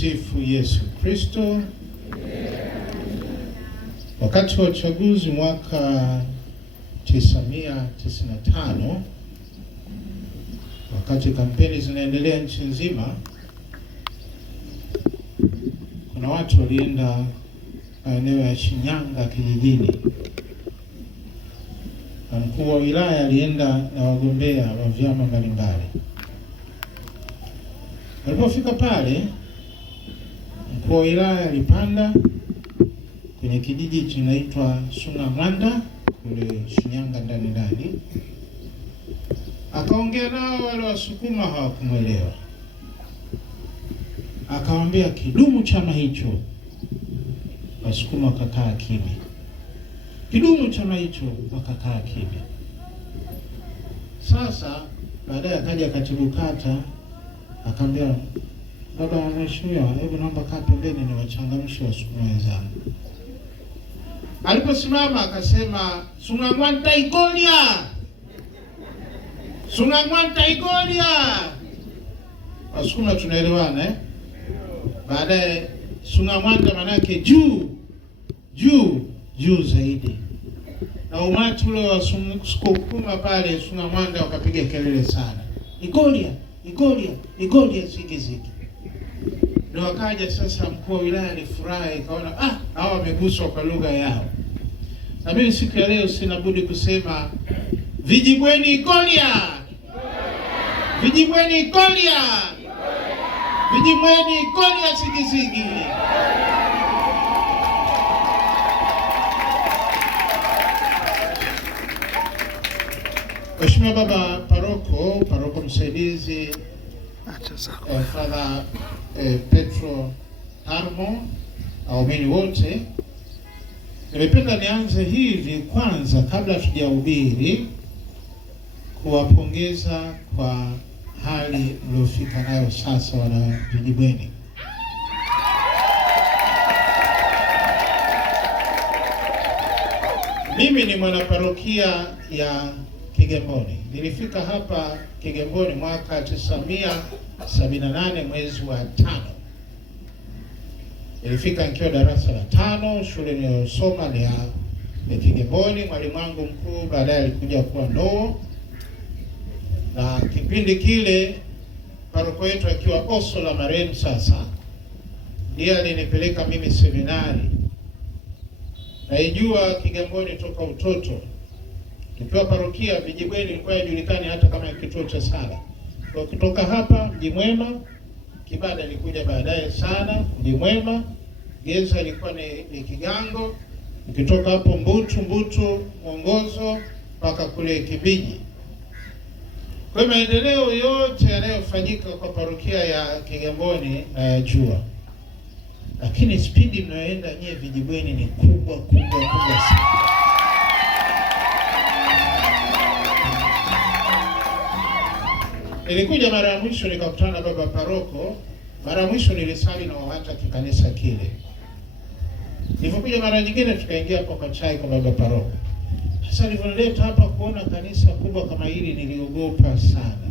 Tumsifu Yesu Kristo. Wakati wa uchaguzi mwaka 1995, wakati kampeni zinaendelea nchi nzima, kuna watu walienda maeneo ya Shinyanga kijijini, na mkuu wa wilaya alienda na wagombea wa vyama mbalimbali. Walipofika pale, mkuu wa wilaya alipanda kwenye kijiji kinaitwa Sunamanda kule Shinyanga ndani, akaongea nao. Wale Wasukuma hawakumuelewa, akawaambia kidumu chama hicho. Wasukuma wakakaa kimya. Kidumu chama hicho, wakakaa kimya. Sasa baadaye akaja katibu kata, akamwambia, baba mheshimiwa, hebu naomba kaa pembeni ni wachangamshe Wasukuma wenzangu. Aliposimama akasema, Sunamwanta Igolia, Sunamwanta Igolia. Wasukuma tunaelewana eh? Baadaye Sunamwanta manake juu zaidi. Na umati ule wa Sukuma pale Sunamwanta wakapiga kelele sana, Igolia, Igolia, Igolia zigizigi. Ndio wakaja sasa, mkuu wa wilaya alifurahi, kaona hawa wameguswa kwa lugha yao. Na mimi siku ya leo sina budi kusema Vijibweni Igolia, Vijibweni Igolia, Vijibweni Igolia zigizigi. Mheshimiwa Baba Paroko msaidizi Father Petro Harmo, waumini wote, nimependa nianze hivi kwanza, kabla tujahubiri, kuwapongeza kwa hali mliofika nayo sasa wana Vijibweni. Mimi ni mwanaparokia ya Kigamboni. Nilifika hapa Kigamboni mwaka 1978 mwezi wa 5. Nilifika nikiwa darasa la 5, shule niliyosoma ni ya Kigamboni. Mwalimu wangu mkuu baadaye alikuja kuwa Ndoo, na kipindi kile paroko yetu akiwa Oso la marehemu sasa, ndiye alinipeleka mimi seminari. Naijua Kigamboni toka utoto. Tukiwa parokia Vijibweni ilikuwa yajulikani hata kama kituo cha sala. Kwa kutoka hapa Mji Mwema, Kibada ilikuja baadaye sana, Mji Mwema, Geza ilikuwa ni Kigango, ukitoka hapo Mbutu, Mwongozo mpaka kule Kibiji. Kwa maendeleo yote yanayofanyika kwa parokia ya Kigamboni nayajua. Lakini spidi mnayoenda nyie Vijibweni ni kubwa sana. Nilikuja mara ya mwisho nikakutana na baba paroko. Mara ya mwisho nilisali na wawata kikanisa kile. Nilipokuja mara nyingine tukaingia hapo kwa chai kwa baba paroko. Sasa nilipoleta hapa kuona kanisa kubwa kama hili niliogopa sana.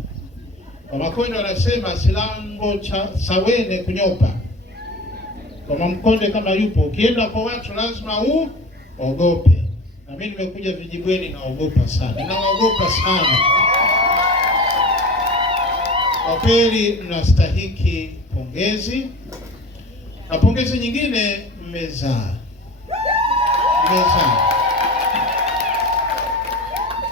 Kwa Makonde wanasema silango cha sawene kunyopa. Kwa Mkonde kama yupo, ukienda kwa watu lazima uogope. Na mimi nimekuja Vijibweni naogopa sana. Naogopa sana. Kwa kweli mnastahiki pongezi. Na pongezi nyingine, mmezaa.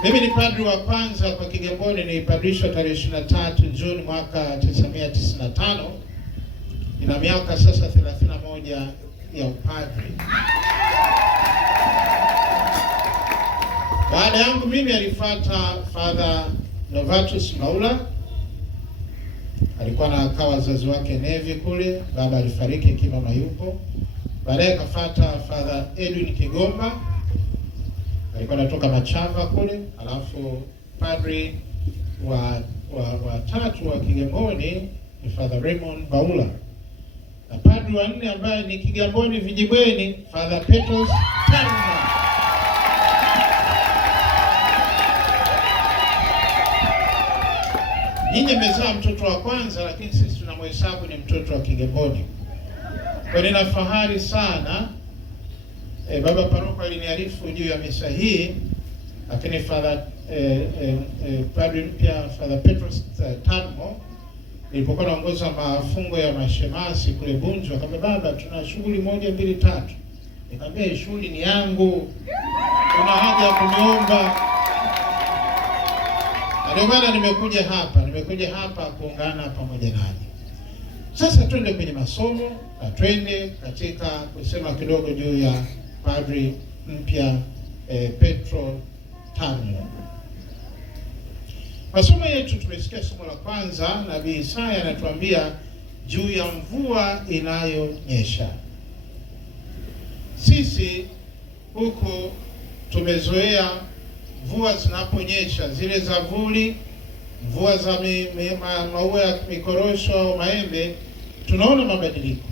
Mimi ni padri wa kwanza kwa Kigamboni, nilipadrishwa tarehe 23 Juni mwaka 1995. Nina miaka sasa 31 ya upadri. Baada yangu mimi alifuata Father Novatus Maula. Alikuwa na kawa wazazi wake Nevi kule, baba alifariki kimama yupo. Baadaye akafuata Father Edwin Kigomba. Alikuwa anatoka Machava kule, alafu padri wa tatu wa Kigamboni ni Father Raymond Baula. Na padri wa 4 ambaye ni Kigamboni Vijibweni, Father Petros Taruma. Ninyi mmezaa mtoto wa kwanza, lakini sisi tunamhesabu ni mtoto wa Kigamboni. Kwa nina fahari sana baba paroko aliniarifu juu ya misa hii, lakini padri mpya Father Petrus Tanmo nilipokuwa naongoza mafungo ya mashemasi kule Bunju, akamwambia baba, tuna shughuli 1, 2, 3. Nikamwambia shughuli ni yangu, kuna haja ya kuniomba. Ndio maana nimekuja hapa kuungana pamoja nanyi. Sasa twende kwenye masomo na twende katika kusema kidogo juu ya padri mpya Petro Tanmo. Masomo yetu tumesikia somo la kwanza, Nabii Isaya anatuambia juu ya mvua inayonyesha. Sisi huku tumezoea mvua zinaponyesha, zile za vuli, mvua za maua ya mikorosho au maembe, tunaona mabadiliko.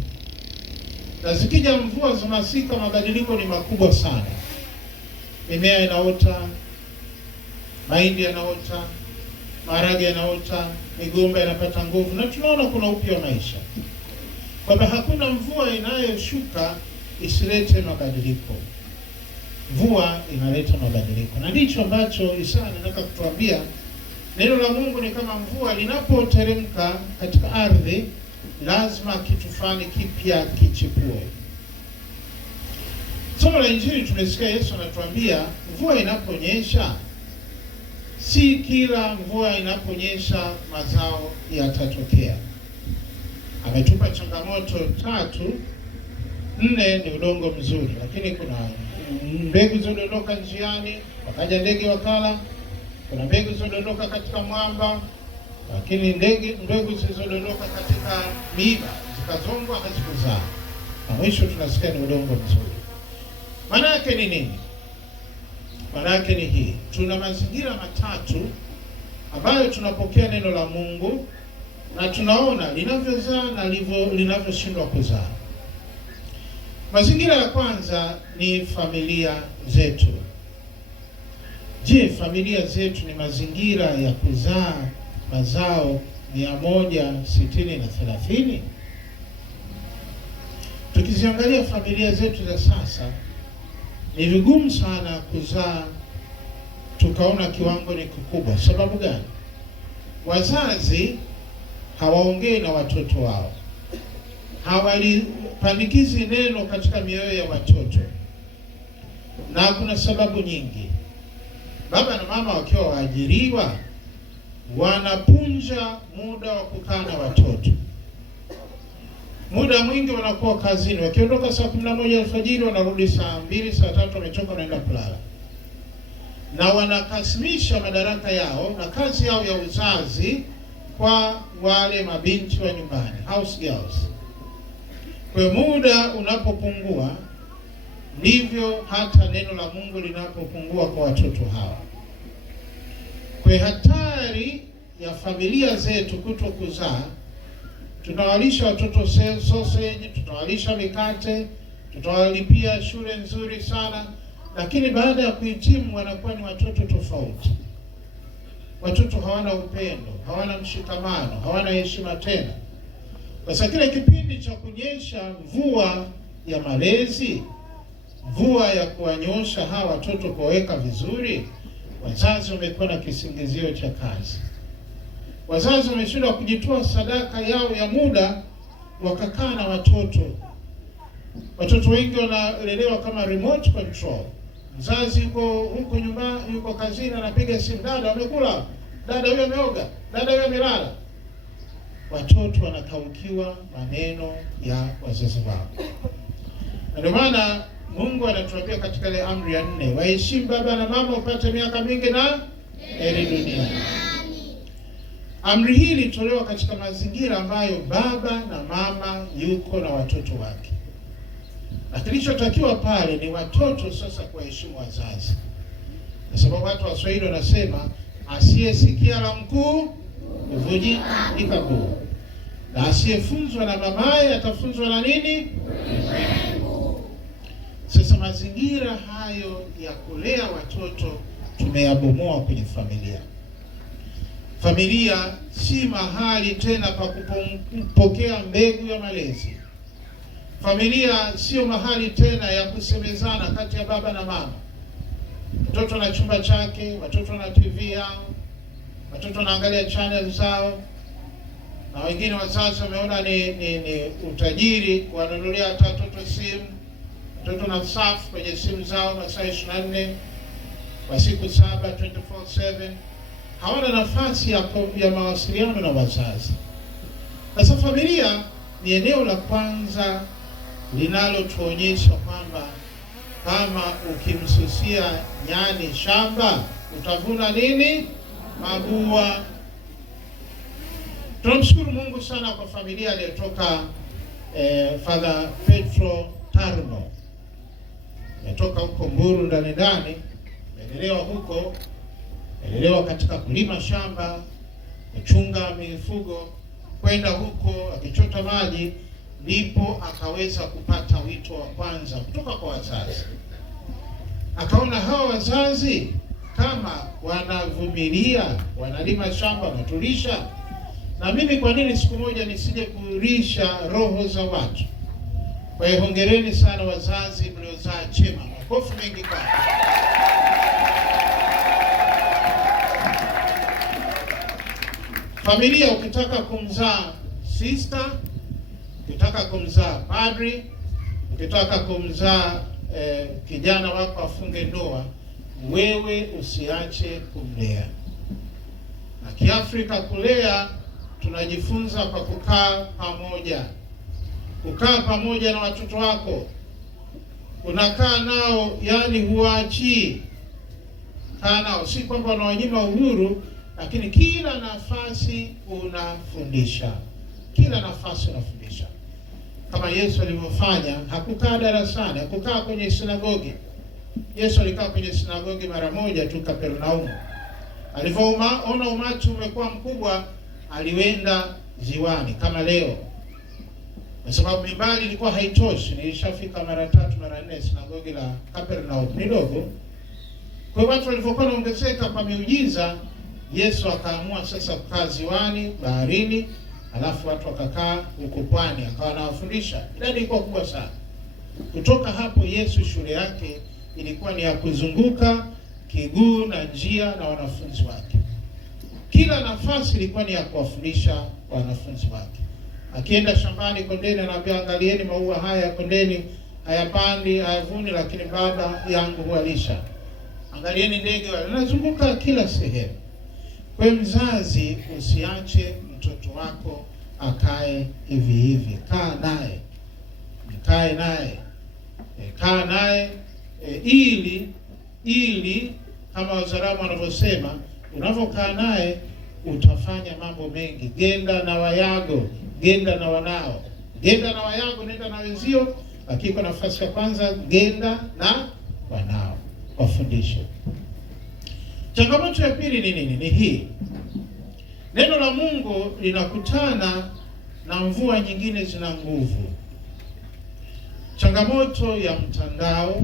Na zikija mvua za masika, mabadiliko ni makubwa sana. Mimea inaota, mahindi yanaota, maharage yanaota, migomba inapata nguvu, na tunaona kuna upya wa maisha. Kwamba hakuna mvua inayoshuka isilete mabadiliko. Mvua inaleta mabadiliko, na ndicho ambacho Isaya anataka kutuambia. Neno la Mungu ni kama mvua linapoteremka katika ardhi, lazima kitu fulani kipya kichipue. Somo la Injili tumesikia Yesu anatuambia mvua inaponyesha, si kila mvua inaponyesha mazao yatatokea. Ametupa changamoto 3. 4 ni udongo mzuri, lakini kuna mbegu zilizodondoka njiani, wakaja ndege wakala. Kuna mbegu zilizodondoka katika mwamba, lakini mbegu zilizodondoka katika miiba zikazongwa, hazikuzaa. Na mwisho tunasikia ni udongo mzuri. Maana yake ni nini? Maana yake ni hii: tuna mazingira matatu ambayo tunapokea neno la Mungu na tunaona linavyozaa na linavyoshindwa kuzaa. Mazingira ya kwanza ni familia zetu. Je, familia zetu ni mazingira ya kuzaa mazao 160 na 30? Tukiziangalia familia zetu za sasa, ni vigumu sana kuzaa tukaona kiwango ni kikubwa. Sababu gani? Wazazi hawaongei na watoto wao, hawalipandikizi neno katika mioyo ya watoto, na kuna sababu nyingi. Baba na mama wakiwa waajiriwa, wanapunja muda wa kukaa na watoto. Muda mwingi wanakuwa kazini, wakiondoka saa 11 alfajiri wanarudi saa 2, saa 3 wamechoka, wanaenda kulala. Na wanakasimisha madaraka yao na kazi yao ya uzazi kwa wale mabinti wa nyumbani, house girls. Kwa muda unapopungua, ndivyo hata neno la Mungu linapopungua kwa watoto hawa. Kwa hatari ya familia zetu kuto kuzaa, tunawalisha watoto sausage, tunawalisha mikate, tutawalipia shule nzuri sana, lakini baada ya kuhitimu wanakuwa ni watoto tofauti. Watoto hawana upendo, hawana mshikamano, hawana heshima tena. Kwa sababu kile kipindi cha kunyesha mvua ya malezi, mvua ya kuwanyosha hawa watoto kuweka vizuri, wazazi wamekuwa na kisingizio cha kazi. Wazazi wameshindwa kujitoa sadaka yao ya muda wakakaa na watoto. Watoto wengi wanalelewa kama remote control. Mzazi yuko huko nyumbani, yuko kazini, anapiga simu, dada amekula, dada huyo ameoga, dada huyo amelala. Watoto wanakaukiwa maneno ya wazazi wao. Ndio maana Mungu anatuambia katika ile amri ya 4, waheshimu baba na mama upate miaka mingi na heri duniani. Amri hii ilitolewa katika mazingira ambayo baba na mama yuko na watoto wake. Na kilichotakiwa pale ni watoto sasa kuheshimu wazazi. Kwa sababu watu wa Kiswahili wanasema asiyesikia la mkuu huvunjika guu. Na asiyefunzwa na mamaye atafunzwa na nini? Sasa mazingira hayo ya kulea watoto tumeyabomoa kwenye familia. Familia si mahali tena pa kupokea mbegu ya malezi. Familia sio mahali tena ya kusemezana kati ya baba na mama. Mtoto na chumba chake, watoto na TV yao, watoto wanaangalia channel zao, na wengine wazazi wameona ni utajiri kuwanunulia hata watoto simu. Watoto na surf kwenye simu zao masaa 24 kwa siku 7, 24/7. Hawana nafasi ya mawasiliano na wazazi. Sasa familia ni eneo la kwanza linalotuonyesha kwamba kama ukimsusia nyani shamba utavuna nini? Mabua. Tunamshukuru Mungu sana kwa familia aliyotoka Father Petro Tarno. Ametoka huko Mburu ndani, amelelewa huko, amelelewa katika kulima shamba, kuchunga mifugo, kwenda huko akichota maji, ndipo akaweza kupata wito wa kwanza kutoka kwa wazazi. Akaona hawa wazazi kama wanavumilia, wanalima shamba, wanatulisha, na mimi kwa nini siku moja nisije kurisha roho za watu? Kwa hiyo hongereni sana wazazi mliozaa chema. Makofi mengi kwa. Familia, ukitaka kumzaa sister, ukitaka kumzaa padri, ukitaka kumzaa kijana wako afunge ndoa, wewe usiache kumlea. Na Kiafrika kulea tunajifunza kwa kukaa pamoja. Kukaa pamoja na watoto wako, unakaa nao, yani huachi. Kaa nao, si kwamba unawanyima uhuru, lakini kila nafasi unafundisha. Kila nafasi unafundisha. Kama Yesu alivyofanya, hakukaa darasani, hakukaa kwenye sinagogi. Yesu alikaa kwenye sinagogi mara moja tu Kapernaumu. Alivyoona umati umekuwa mkubwa, aliwenda ziwani kama leo. Kwa sababu mimbali ilikuwa haitoshi, nilishafika mara 3 mara 4 sinagogi la Kapernaumu ni dogo. Kwa hiyo watu walivyokuwa wanaongezeka kwa miujiza, Yesu akaamua sasa kukaa ziwani, baharini, alafu watu wakakaa huko pwani, akawa anawafundisha. Idadi ilikuwa kubwa sana. Kutoka hapo Yesu shule yake ilikuwa ni ya kuzunguka kiguu na njia na wanafunzi wake. Kila nafasi ilikuwa ni ya kuwafundisha wanafunzi wake. Akienda shambani kondeni, anaambia angalieni maua haya kondeni, hayapandi, hayavuni, lakini Baba yangu huwalisha. Angalieni ndege wale. Anazunguka kila sehemu. Kwa mzazi, usiache mtoto wako akae hivi hivi. Kaa naye. Kae naye. Kaa naye ili kama Wazaramo wanavyosema, unavyokaa naye utafanya mambo mengi. Genda na wayago, genda na wanao. Genda na wayago, nenda na wenzio, lakini kwa nafasi ya kwanza genda na wanao, wafundishe. Changamoto ya pili ni nini? Ni hii. Neno la Mungu linakutana na mvua nyingine zina nguvu. Changamoto ya mtandao,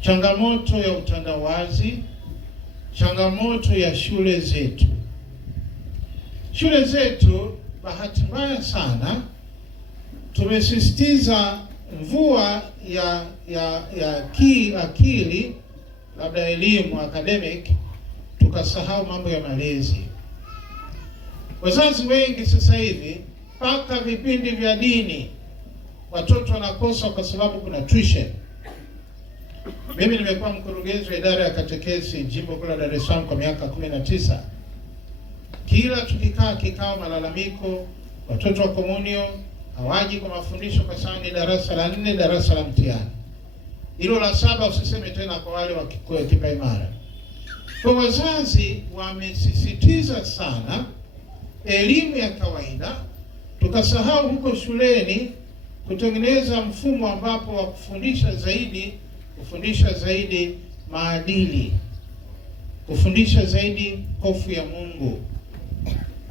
changamoto ya utandawazi, changamoto ya shule zetu. Shule zetu, bahati mbaya sana, tumesisitiza mvua ya akili, labda elimu academic, tukasahau mambo ya malezi. Wazazi wengi sasa hivi mpaka vipindi vya dini watoto wanakosa kwa sababu kuna tuition. Mimi nimekuwa mkurugenzi wa idara ya katekesi jimbo kuu la Dar es Salaam kwa miaka 19. Kila tukikaa kikao malalamiko, watoto wa komunio hawaji kwa mafundisho kwa sababu ni darasa la 4, darasa la mtihani. Hilo la 7 usiseme tena kwa wale wa kipaimara. Kwa wazazi wamesisitiza sana elimu ya kawaida, tukasahau huko shuleni kutengeneza mfumo ambapo wa kufundisha zaidi maadili, kufundisha zaidi hofu ya Mungu.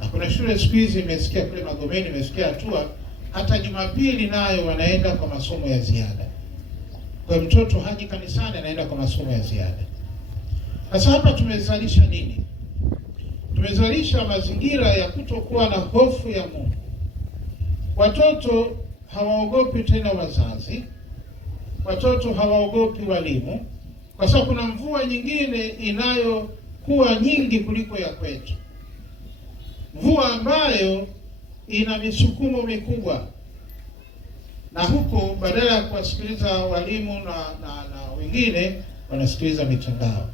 Na kuna shule siku hizi nimesikia kule Magomeni, nimesikia hatua hata Jumapili nayo wanaenda kwa masomo ya ziada. Kwa mtoto haji kanisani, anaenda kwa masomo ya ziada. Sasa hapa tumezalisha nini? Tumezalisha mazingira ya kutokuwa na hofu ya Mungu. Watoto hawaogopi tena wazazi, watoto hawaogopi walimu, kwa sababu kuna mvua nyingine inayokuwa nyingi kuliko ya kwetu, mvua ambayo ina misukumo mikubwa, na huko badala ya kuwasikiliza walimu na wengine wanasikiliza mitandao.